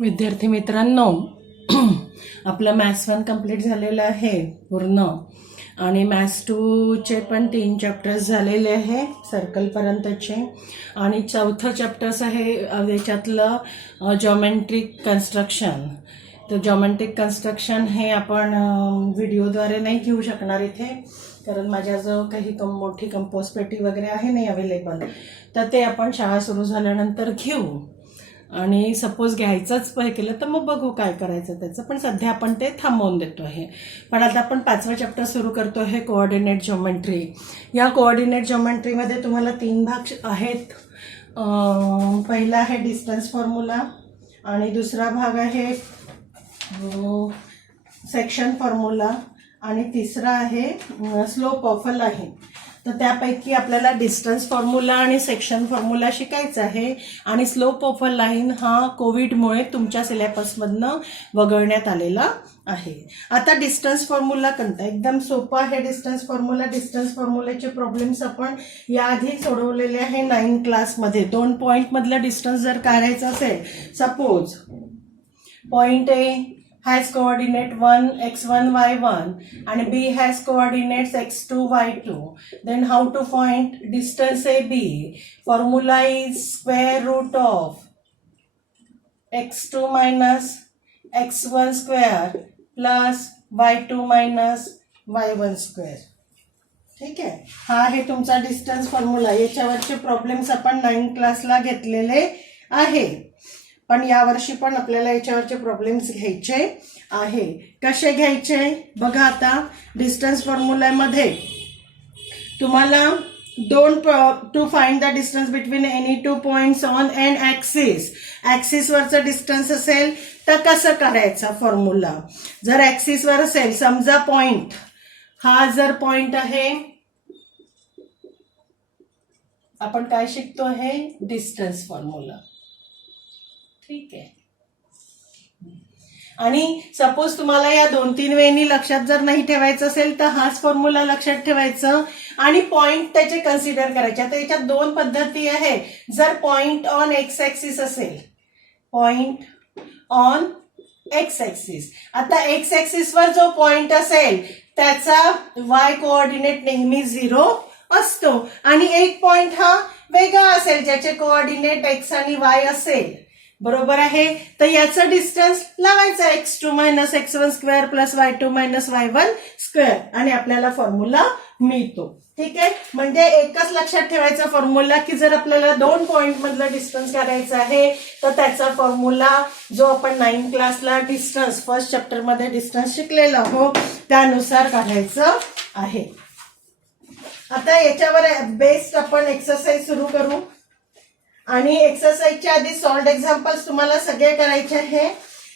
विद्यार्थी मित्रांनो, आपलं मॅथ्स 1 कंप्लीट झालेलं आहे पूर्ण आणि मॅथ्स 2 चे पण 3 चॅप्टर्स झालेले आहे सर्कलपर्यंतचे. आणि चौथं चॅप्टर्स आहे याच्यातलं जॉमेट्रिक कन्स्ट्रक्शन. तर जॉमेट्रिक कन्स्ट्रक्शन हे आपण व्हिडिओद्वारे नाही घेऊ शकणार इथे, कारण माझ्याजवळ काही मोठी कंपोस्ट पेटी वगैरे आहे नाही अवेलेबल. तर ते आपण शाळा सुरू झाल्यानंतर घेऊ. आणि सपोज घ्यायचंच हे केलं तर मग बघू काय करायचं त्याचं, पण सध्या आपण ते थांबवून देतो आहे. पण आता आपण 5वा चॅप्टर सुरू करतो आहे, कोऑर्डिनेट जॉमेट्री. या कोऑर्डिनेट जॉमेट्रीमध्ये तुम्हाला 3 भाग आहेत. पहिला आहे डिस्टन्स फॉर्म्युला, आणि दुसरा भाग आहे सेक्शन फॉर्म्युला, आणि तिसरा आहे स्लोप ऑफ अ लाईन. तर त्यापैकी आपल्याला डिस्टन्स फॉर्म्युला आणि सेक्शन फॉर्म्युला शिकायचा आहे. आणि स्लोप ऑफ अ लाईन हा कोविडमुळे तुमच्या सिलेबसमधनं वगळण्यात आलेला आहे. आता डिस्टन्स फॉर्म्युला कोणता एकदम सोपा आहे. डिस्टन्स फॉर्म्युलाचे प्रॉब्लेम्स आपण याआधी सोडवलेले आहे 9 क्लासमध्ये. 2 पॉईंटमधलं डिस्टन्स जर काढायचं असेल, suppose point A has coordinate 1 x1 y1 and B has coordinates x2 y2. Then how to find distance AB? Formula is square root of x2 minus x1 square plus y2 minus y1 square. ठीक आहे, हा आहे तुमचा distance formula. याच्यावरचे problems आपण 9 क्लासला घेतलेले आहे, पण यावर्षी पण आपल्याला याच्यावरचे प्रॉब्लेम्स घ्यायचे आहे. कसे घ्यायचे बघा. आता डिस्टन्स फॉर्म्युलामध्ये तुम्हाला to find the distance between any 2 points on an axis. ऍक्सिसवरचं डिस्टन्स असेल तर कसं काढायचा फॉर्म्युला. जर ऍक्सिसवर असेल, समजा पॉइंट हा जर पॉइंट आहे, आपण काय शिकतो आहे डिस्टन्स फॉर्म्युला. ठीक आहे. आणि सपोज तुम्हाला या 2-3 वेळी लक्षात जर नाही ठेवायचं असेल तर हाच फॉर्म्युला लक्षात ठेवायचं आणि पॉइंट त्याचे कन्सिडर करायचे. आता याच्यात 2 पद्धती आहे. जर पॉइंट ऑन एक्स ऍक्सिस असेल, पॉइंट ऑन एक्स ऍक्सिस, आता एक्स ऍक्सिसवर जो पॉइंट असेल त्याचा वाय कोऑर्डिनेट नेहमी 0 असतो, आणि एक पॉइंट हा वेगळा असेल ज्याचे कोऑर्डिनेट एक्स आणि वाय असेल. बरोबर आहे. तर याचा डिस्टन्स लावायचा x2 minus x1 square plus y2 minus y1 square, आणि आपल्याला फॉर्म्युला मिळतो. ठीक आहे. म्हणजे एकच लक्षात ठेवायचा फॉर्म्युला की जर आपल्याला 2 पॉइंट मधलं डिस्टन्स काढायचं आहे तर त्याचा फॉर्म्युला जो आपण 9 क्लासला डिस्टन्स फर्स्ट चॅप्टर मध्ये डिस्टन्स शिकलेला हो त्यानुसार काढायचं आहे. आता याच्यावर बेस्ड आपण एक्सरसाइज सुरू करू. आणि एक्सरसाइजच्या आधी सॉल्व्ड एक्झाम्पल्स तुम्हाला सगळे करायचे आहे.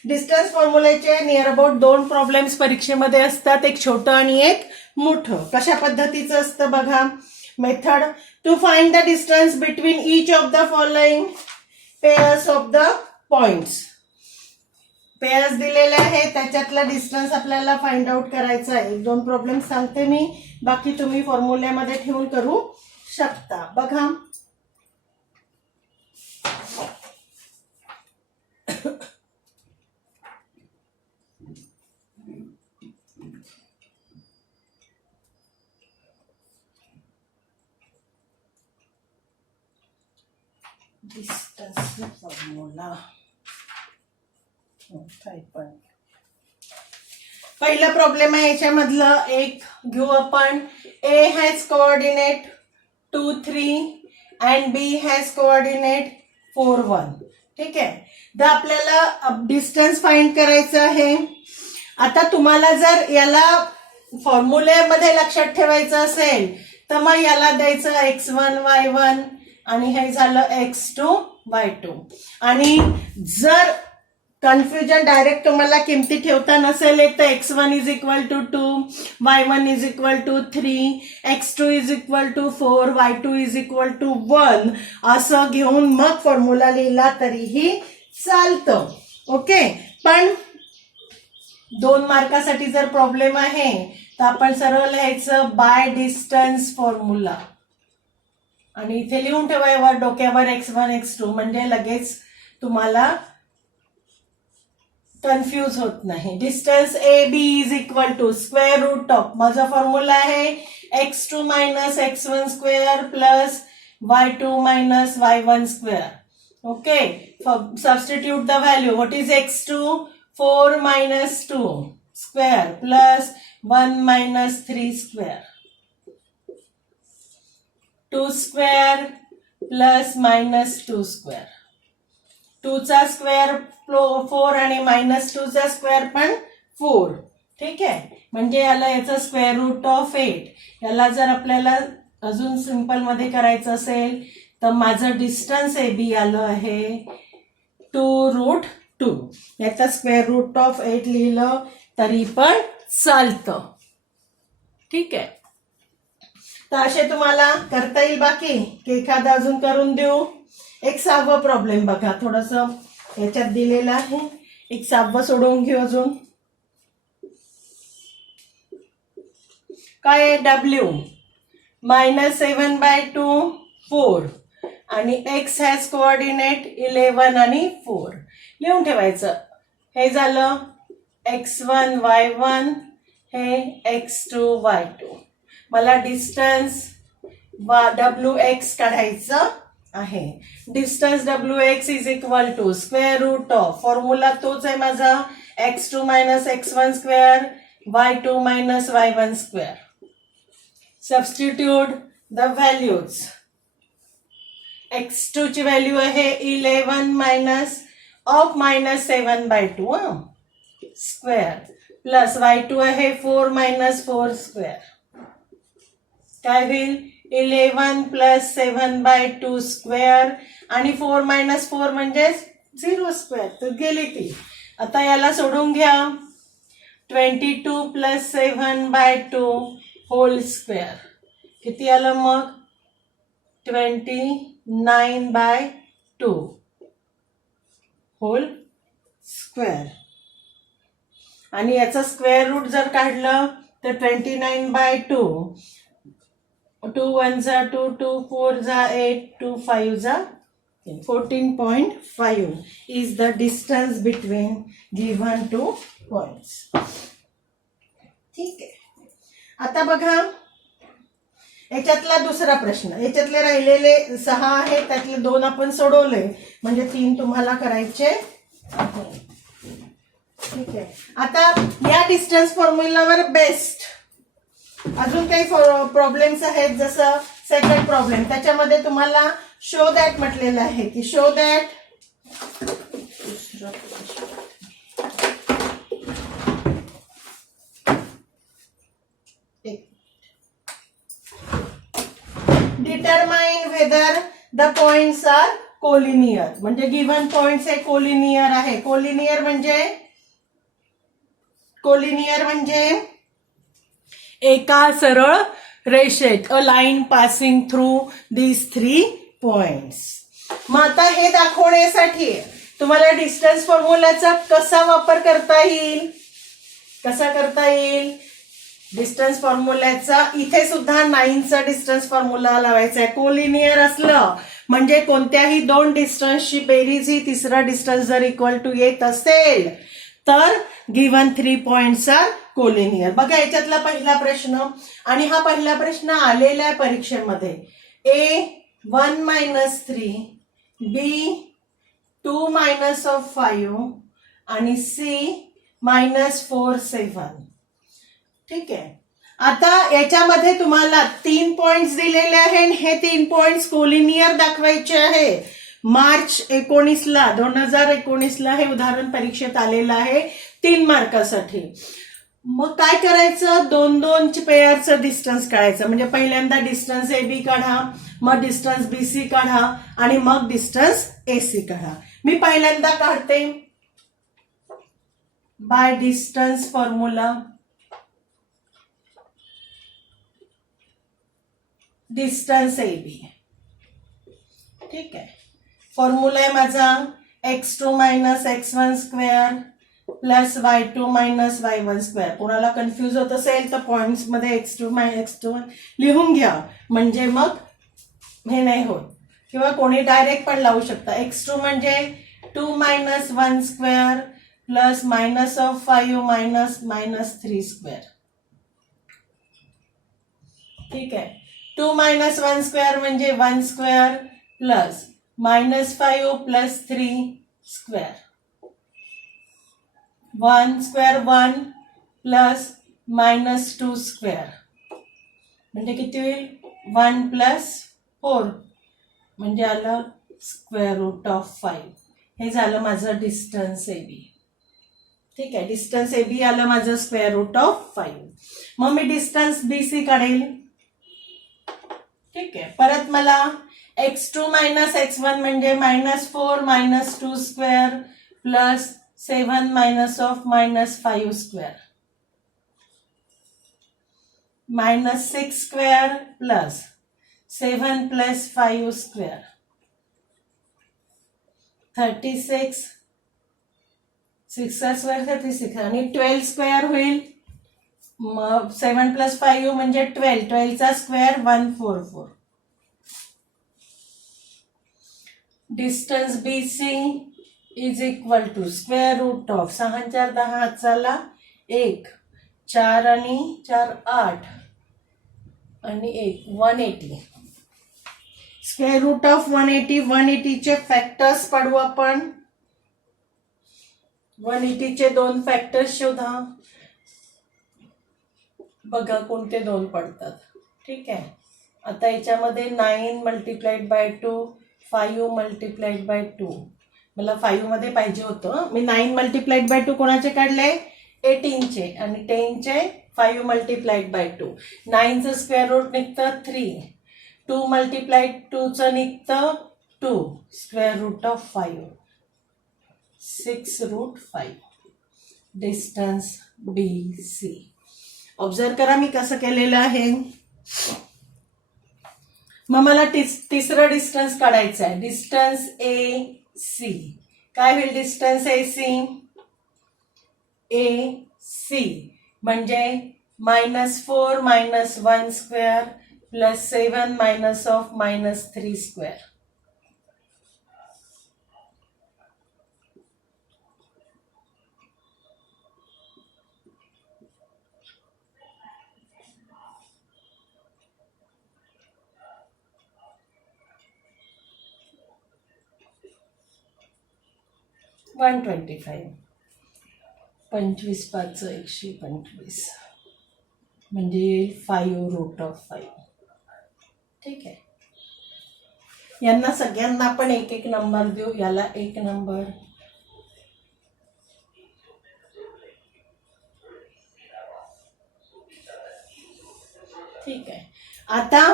डिस्टन्स फॉर्म्युलाचे नियर अबाउट 2 प्रॉब्लेम्स परीक्षेमध्ये असतात, एक छोटं आणि एक मोठं. कशा पद्धतीचं असतं बघा. Method to find the distance between each of the following pairs of the points. Pairs दिलेले आहे, त्याच्यातला डिस्टन्स आपल्याला फाइंड आउट करायचा आहे. 1-2 प्रॉब्लेम सांगते मी, बाकी तुम्ही फॉर्म्युल्यामध्ये ठेवून करू शकता. बघा. डिस्टन्स फॉर्म्युला पहिला प्रॉब्लेम आहे. याच्यामधलं एक घेऊ आपण. A has coordinate 2, 3 and B has coordinate 4, 1. ठीक आहे. तर आपल्याला डिस्टन्स फाइंड करायचं आहे. आता तुम्हाला जर याला फॉर्म्युल्यामध्ये लक्षात ठेवायचं असेल तर मग याला द्यायचं x1 y1 आणि हे झालं x2 y2. आणि जर कन्फ्युजन डायरेक्ट तुम्हाला किमती ठेवता नसेल तर x1 is equal to 2, y1 is equal to 3, x2 is equal to 4, y2 is equal to 1 असं घेऊन मग फॉर्म्युला लिहिला तरीही चालतं. ओके. पण 2 मार्कासाठी जर प्रॉब्लेम आहे तर आपण सरळ लिहायचं बाय डिस्टन्स फॉर्म्युला, आणि इथे लिहून ठेवायवर डोक्यावर x1 x2, म्हणजे लगेच तुम्हाला कन्फ्यूज होत नाही. Distance A B is equal to square root of, माझा फॉर्म्युला आहे x2 minus x1 square plus y2 minus y1 square. Okay, substitute the value. What is x2? 4 minus 2 square plus 1 minus 3 square. 2 square plus minus 2 square. 2 चा square 4 आणि minus 2 चा square पण 4. ठीक आहे, म्हणजे याचा स्क्वेअर रूट ऑफ 8. याला जर आपल्याला अजून सिंपल मध्ये करायचं असेल तर माझं डिस्टन्स ए बी आलं आहे 2√2. याचा स्क्वेअर रूट ऑफ 8 लिहिलं तरी पण चालतं. ठीक आहे, तर असे तुम्हाला करता येईल. बाकी की एखादा अजून करून देऊ. एक 6वा प्रॉब्लेम बघा, थोडस याच्यात दिलेलं आहे. एक 6वा सोडवून घेऊ. अजून काय आहे? W -7/2 4 आणि x हॅज कोऑर्डिनेट 11 आणि 4 लिहून ठेवायचं. हे झालं x1 y1, हे x2 y2. मला डिस्टन्स wx काढायचं आहे. Distance wx is equal to square root of, formula तोच आहे माझा, x2 minus x1 square y2 minus y1 square. Substitute the values. x2 ची व्हॅल्यू आहे 11 minus of -7/2 square plus y2 आहे 4 minus 4 square. काय होईल? 11 प्लस 7/2 स्क्वेअर आणि 4 minus 4 म्हणजे 0 स्क्वेअर. तर गेली ती. आता याला सोडून घ्या. 22 प्लस 7/2 होल स्क्वेअर. किती आलं मग? 29/2 होल स्क्वेअर. आणि याचा स्क्वेअर रूट जर काढलं तर 29/2. 2 1 जा 2, 2 4 जा 8, 2 5 जा 14.5 is the distance between given two points. ठीक आहे, आता बघा याच्यातला दुसरा प्रश्न. याच्यातले राहिलेले 6 आहेत, त्यातले 2 आपण सोडवले, म्हणजे 3 तुम्हाला करायचे आहे. ठीक आहे, आता या डिस्टन्स फॉर्म्युलावर बेस्ट अजून काही प्रॉब्लेम्स आहेत. जसं सेकंड प्रॉब्लेम, त्याच्यामध्ये तुम्हाला शो दॅट म्हटलेलं आहे की show that determine whether the points are collinear. म्हणजे गिव्हन पॉइंट्स हे कोलिनियर आहे. कोलिनियर म्हणजे एका सरळ रेषेत, a line passing through these 3 पॉइंट्स. मग आता हे दाखवण्यासाठी तुम्हाला डिस्टन्स फॉर्म्युलाचा कसा वापर करता येईल? कसा करता येईल डिस्टन्स फॉर्म्युलाचा? इथे सुद्धा 9चा डिस्टन्स फॉर्म्युला लावायचा आहे. कोलिनियर असलं म्हणजे कोणत्याही 2 डिस्टन्सची बेरीज ही तिसरा डिस्टन्स जर इक्वल टू येत असेल तर गिव्हन 3 पॉइंट्स आर कोलिनियर. बघा याच्यातला पहिला प्रश्न, आणि हा पहिला प्रश्न आलेला आहे परीक्षेमध्ये. A 1 minus 3, B 2 minus of 5 आणि C -4 7. ठीक आहे, आता याच्यामध्ये तुम्हाला 3 पॉइंट्स दिलेले आहे. हे 3 पॉइंट्स कोलिनियर दाखवायचे आहे. मार्च 2019ला हे उदाहरण परीक्षेत आलेलं आहे 3 मार्कासाठी. मग काय करायचं? 2-2 पेअरचं डिस्टन्स काढायचं. म्हणजे पहिल्यांदा डिस्टन्स AB काढा, मग डिस्टन्स BC काढा आणि मग डिस्टन्स AC काढा. मी पहिल्यांदा काढते by distance formula. Distance AB. ठीक आहे, फॉर्म्युला आहे माझा x2 minus x1 square plus y2 minus y1 square. कोणाला कन्फ्युज होत असेल तर पॉइंट्स मध्ये x2 लिहून घ्या, म्हणजे मग हे नाही होत. किंवा कोणी डायरेक्ट पण लावू शकता. x2 म्हणजे 2 minus 1 square plus minus of 5 minus minus 3 square. ठीक आहे. 2 मायनस 1 स्क्वेअर म्हणजे 1 square plus minus 5 plus 3 square. 1 square 1 plus minus 2 square म्हणजे किती होईल 1 प्लस 4 म्हणजे आलं स्क्वेअर रूट ऑफ 5. हे झालं माझं डिस्टन्स AB. ठीक आहे. डिस्टन्स AB आलं माझं स्क्वेअर रूट ऑफ 5. मग मी डिस्टन्स BC काढेल. ठीक आहे. परत मला x2 मायनस x1 म्हणजे minus 4 minus 2 square plus 7 minus of minus 5 square minus 6 square plus 7 plus 5 square 36 6 square 36 आणि 12 स्क्वेअर होईल. मग 7 प्लस 5 म्हणजे 12. 12 चा square 144. Distance BC is equal to square root of 6 4 10 हाताला 1 4 आणि 4 8 आणि 1 180. Square root of 180. 180 चे फॅक्टर्स पाडू आपण. 180 चे दोन फॅक्टर्स शोधा. बघा कोणते दोन पडतात. ठीक आहे. आता याच्यामध्ये 9 मल्टिप्लाइड बाय 2 5 मल्टिप्लाइड बाय 2. मला 5 मध्ये पाहिजे होतं. मी 9 मल्टिप्लाइड बाय 2 कोणाचे काढले 18 चे आणि 10 चे 5 मल्टिप्लाइड बाय 2. 9 चं स्क्वेअर रूट निघतं 3. 2 मल्टिप्लाइड 2 चं निघतं 2 square root of 5 6 root 5. Distance BC. Observe करा मी कसं केलेलं आहे. मग मला तिसरं डिस्टन्स काढायचं आहे. Distance AC. काय होईल डिस्टन्स AC म्हणजे minus 4 minus 1 square plus 7 minus of minus 3 square. One 25. 25 5 125 म्हणजे येईल 5 रूट ऑफ 5. ठीक आहे. यांना सगळ्यांना आपण एक एक नंबर देऊ. याला 1 नंबर. ठीक आहे. आता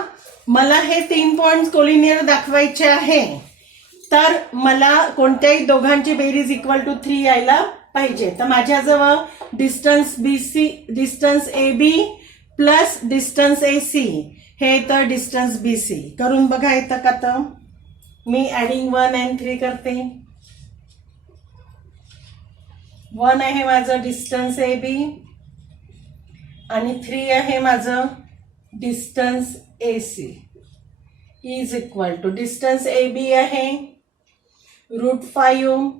मला हे 3 पॉइंट कोलिनियर दाखवायचे आहे. तर मला कोणत्याही दोघांची बेरीज इक्वल टू 3 यायला पाहिजे. तर माझ्याजवळ distance BC distance AB plus distance AC हे तर डिस्टन्स BC करून बघा येतं का. तर मी ऍडिंग 1 आणि 3 करते. 1 आहे माझं डिस्टन्स AB आणि 3 आहे माझं distance AC is equal to distance AB आहे रूट 5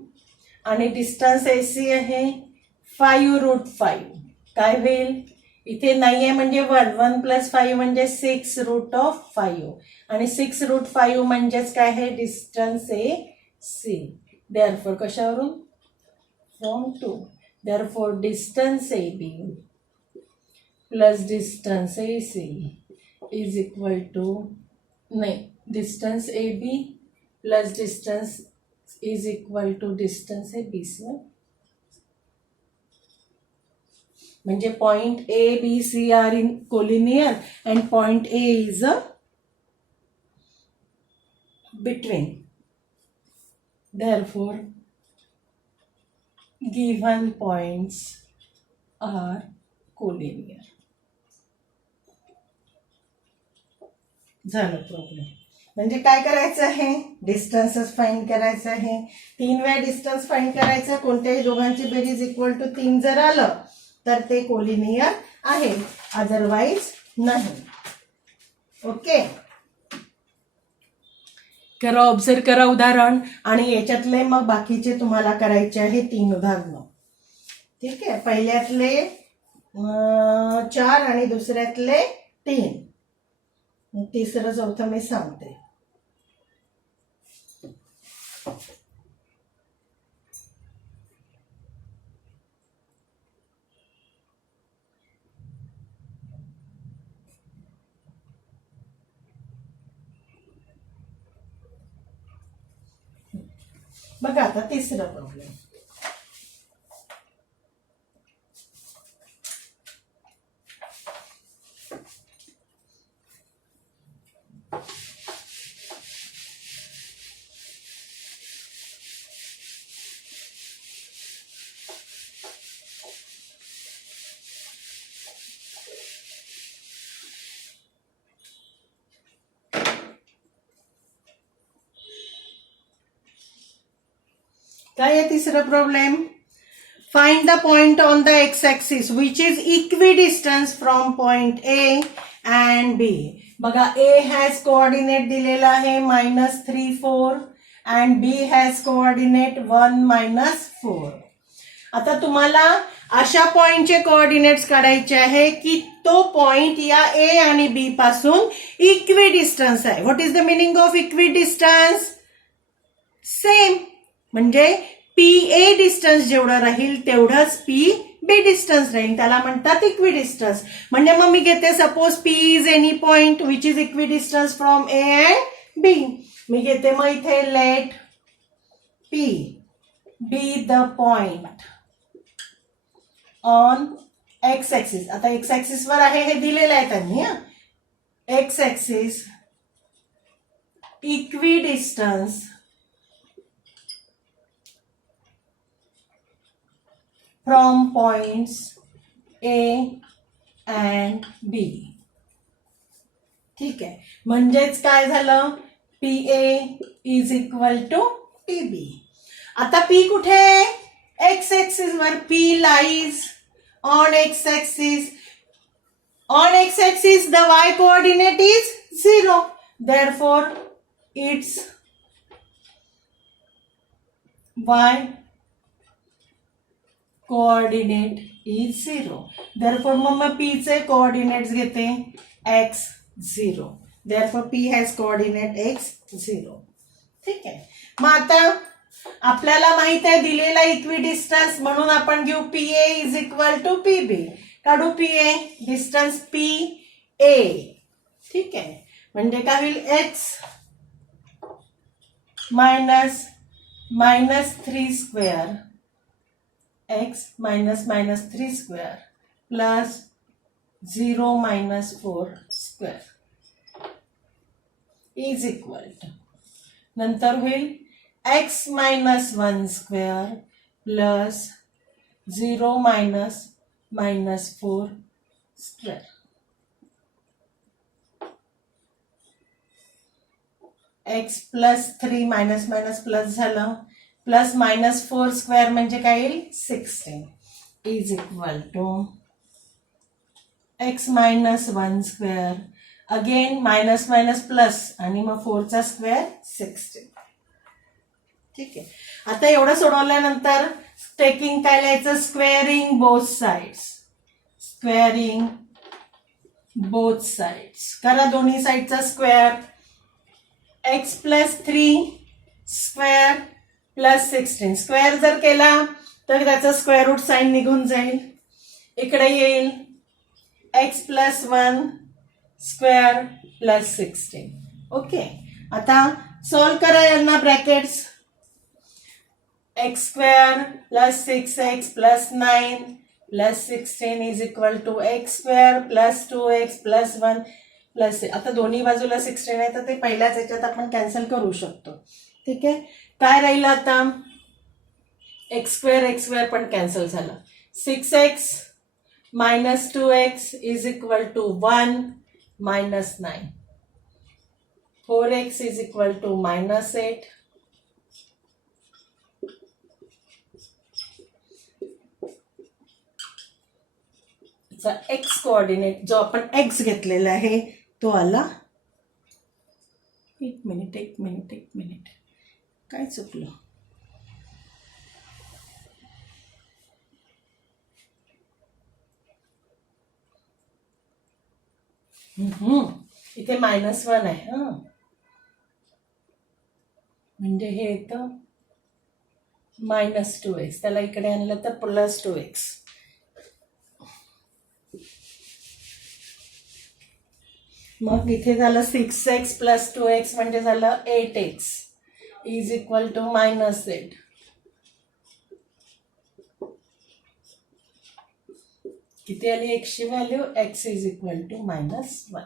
आणि डिस्टन्स AC आहे 5 रूट 5. काय होईल इथे नाही आहे म्हणजे 1 1 प्लस 5 म्हणजे 6 रूट ऑफ 5 आणि 6 रूट 5 म्हणजेच काय आहे डिस्टन्स AC. देअरफॉर कशावरून from 2. Therefore distance AB plus distance AC is equal to नाही distance AB plus distance is equal to distance आहे BC. म्हणजे point ABC are in collinear and point A is a between. Therefore given points are collinear. झालं problem. म्हणजे काय करायचं आहे डिस्टन्सच find करायचं आहे. 3 वेळा डिस्टन्स फाइंड करायचं. कोणत्याही दोघांची बेरीज इक्वल टू 3 जर आलं तर ते कोलिनियर आहे अदरवाईज नाही. ओके. करा ऑब्झर्व करा उदाहरण आणि याच्यातले मग बाकीचे तुम्हाला करायचे आहे 3 उदाहरणं. ठीक आहे, पहिल्यातले 4 आणि दुसऱ्यातले 3. तिसरं चौथं मी सांगते. बघा आता तिसरा प्रॉब्लेम. काय आहे तिसरा problem? Find the point on the X axis which is equidistance from point A and B. बघा, ए हॅज कोऑर्डिनेट दिलेला आहे -3 4 अँड बी हॅज कोऑर्डिनेट 1 -4. आता तुम्हाला अशा पॉइंटचे कोऑर्डिनेट्स काढायचे आहे की तो पॉइंट या ए आणि बी पासून इक्विडिस्टन्स आहे. What is the meaning of equidistance? Same, म्हणजे पी ए डिस्टन्स जेवढं राहील तेवढंच पी बी डिस्टन्स राहील, त्याला म्हणतात इक्विडिस्टन्स. म्हणजे मग मी घेते suppose P is any point which is equidistance from A and B. मी घेते मग इथे let P be the point on X axis. आता एक्स ऍक्सिस वर आहे हे दिलेलं आहे त्यांनी. X axis equidistance from points A and B. ठीक आहे, म्हणजेच काय झालं? P A is equal to T B. आता पी कुठे? एक्स ऍक्सिस वर. P lies on X axis. On X axis the Y coordinate is 0. therefore its y coordinate is 0. therefore मग P चे कोऑर्डिनेट्स घेते x 0. therefore p has coordinate x 0. ठीक आहे, मग आता आपल्याला माहित आहे दिलेला इक्विडिस्टन्स, म्हणून आपण घेऊ P A is equal to P B. काढू P A distance P A. ठीक आहे, म्हणजे काय होईल? x -3 square x -3 square plus 0 -4 square is equal to, नंतर होईल x -1 square plus 0 -4 square. x +3 minus plus झालं, प्लस -4 स्क्वेअर म्हणजे काय येईल? 16 is equal to x -1 square again minus plus आणि मग 4चा स्क्वेअर 16. ठीक आहे, आता एवढं सोडवल्यानंतर टेकिंग काय लिहायचं? Squaring both sides. Squaring both sides करा, दोन्ही साइडचा square. x +3 square plus 16 square जर केला तर त्याचा स्क्वेअर रूट साइन निघून जाईल. इकडे येईल x +1 स्क्वेअर प्लस 16. ओके, आता सॉल्व करा यांना brackets. x square plus 6x plus 9 plus 16 is equal to x square plus 2x plus 1 plus. आता दोन्ही बाजूला 16 आहे तर ते पहिल्याच याच्यात आपण कॅन्सल करू शकतो. ठीक आहे, काय राहिलं आता? एक्स स्क्वेअर पण कॅन्सल झालं. 6x - 2x is equal to 1 - 9. 4x is equal to -8. X coordinate जो आपण एक्स घेतलेला आहे तो आला. एक मिनिट काय चुकलं? इथे -1 आहे. म्हणजे हे येतं -2x, त्याला इकडे आणलं तर +2x. मग इथे झालं 6x + 2x म्हणजे झालं 8x इज इक्वल टू -8. किती आली x ची value? x is equal to -1.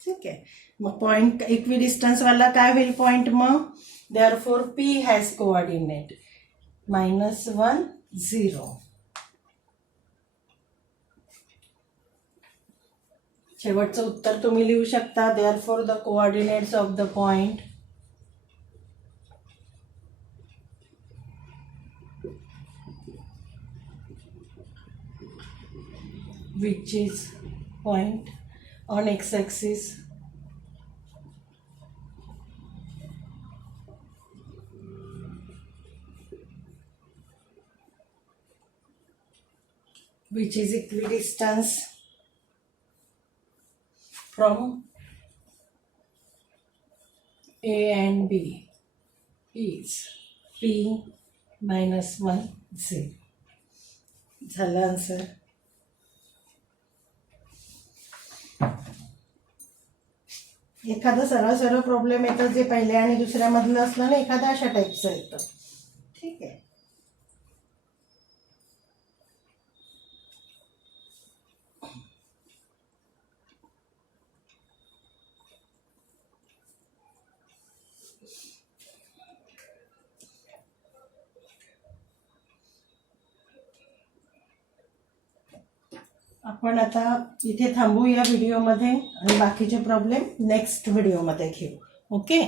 ठीक आहे. मग पॉइंट इक्विडिस्टन्स वाला काय होईल पॉइंट? मग देअरफॉर P हॅज कोऑर्डिनेट -1 0. शेवटचं उत्तर तुम्ही लिहू शकता. Therefore the coordinates of the point which is point on x-axis which is equidistance from A and B is P -1 0. झालं आन्सर. एखादा सरळ प्रॉब्लेम येतं जे पहिल्या आणि दुसऱ्यामधलं असलं ना, एखादा अशा टाईपचं येतं. ठीक आहे. आपण आता इथे थांबू या व्हिडिओमध्ये आणि बाकीचे प्रॉब्लेम नेक्स्ट व्हिडिओमध्ये घेऊ. ओके.